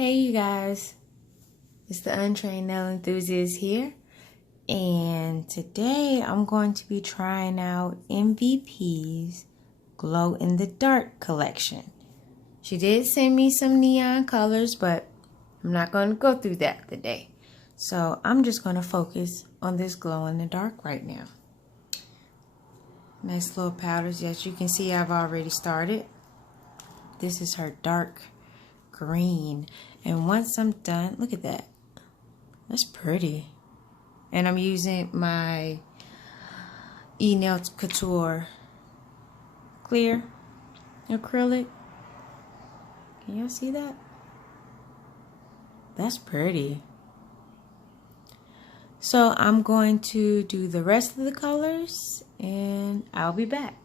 Hey you guys, it's the Untrained Nail Enthusiast here, and today I'm going to be trying out MVP's Glow in the Dark collection. She did send me some neon colors, but I'm not going to go through that today. So I'm just going to focus on this glow in the dark right now. Nice little powders. As you can see, I've already started. This is her dark green, and once I'm done, look at that, that's pretty. And I'm using my Nail Couture clear acrylic. Can y'all see that? That's pretty. So I'm going to do the rest of the colors and I'll be back.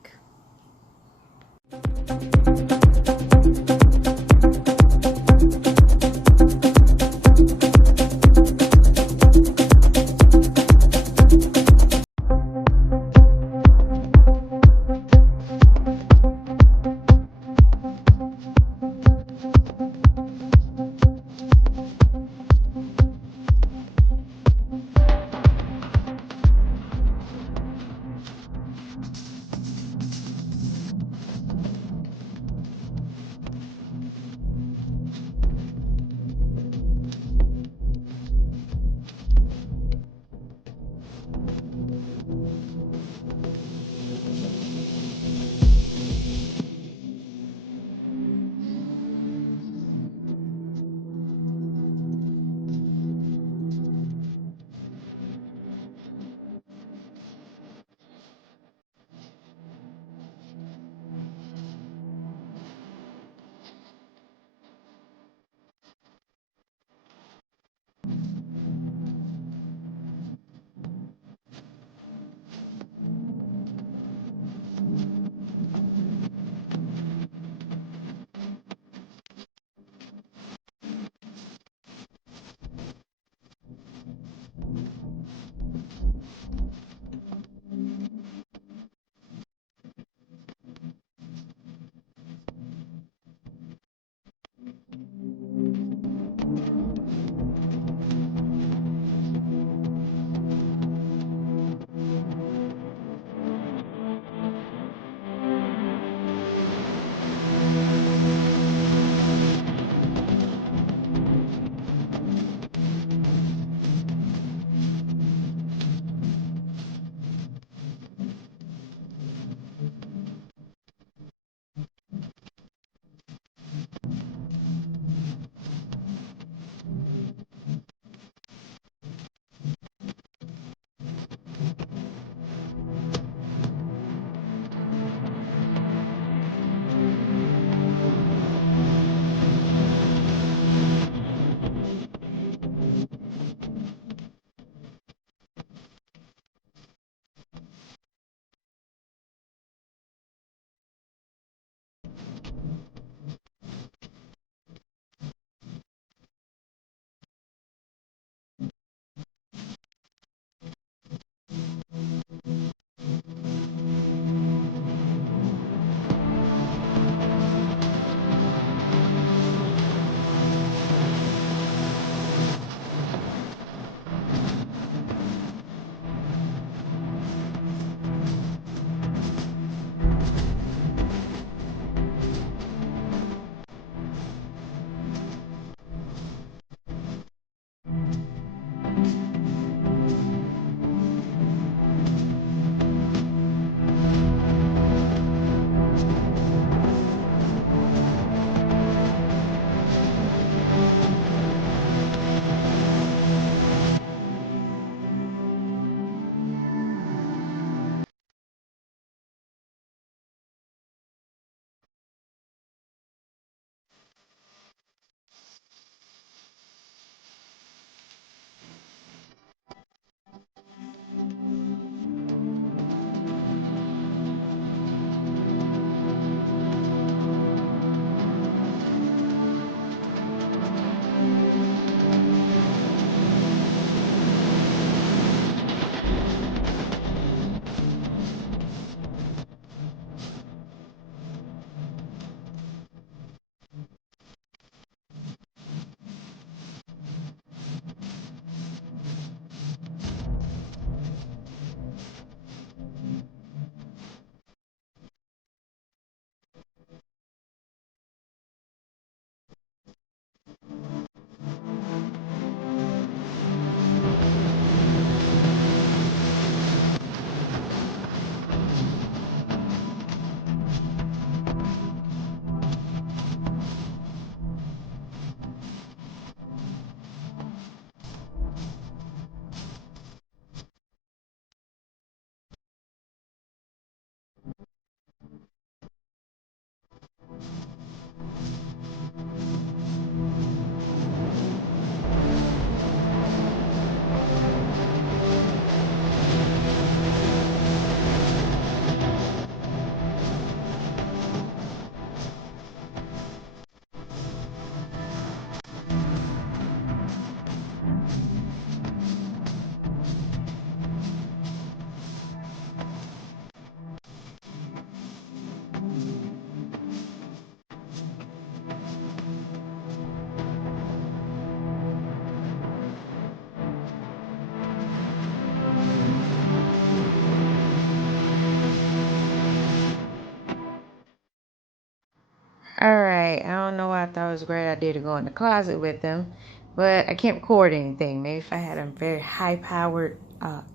why I thought it was a great idea to go in the closet with them. But I can't record anything. Maybe if I had a very high-powered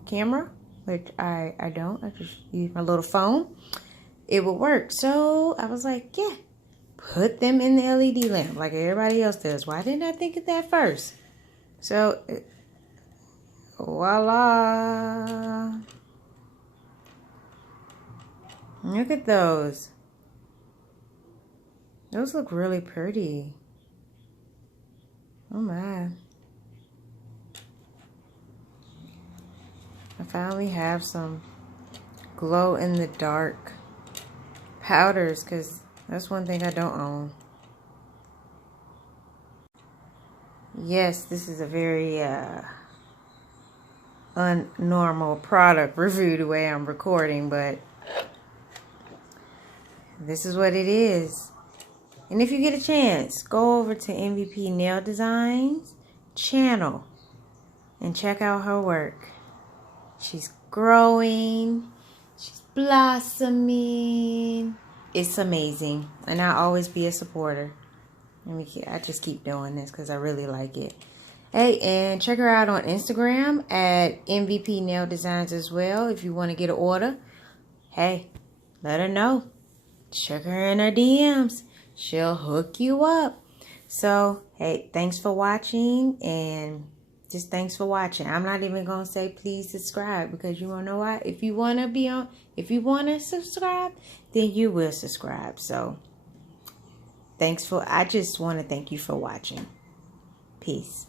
camera, which I don't. I just use my little phone. It would work. So I was like, yeah, put them in the LED lamp like everybody else does. Why didn't I think of that first? So, voila. Look at those. Those look really pretty. Oh my. I finally have some glow in the dark powders, because that's one thing I don't own. Yes, this is a very unnormal product review the way I'm recording, but this is what it is. And if you get a chance, go over to MVPNaildesigns channel and check out her work. She's growing, she's blossoming. It's amazing, and I'll always be a supporter. I just keep doing this because I really like it. Hey, and check her out on Instagram at MVPNaildesigns as well. If you want to get an order, hey, let her know. Check her in her DMs. She'll hook you up. So, hey, thanks for watching, and just thanks for watching. I'm not even going to say please subscribe, because you want to know why? If you want to subscribe, then you will subscribe. So, I just want to thank you for watching. Peace.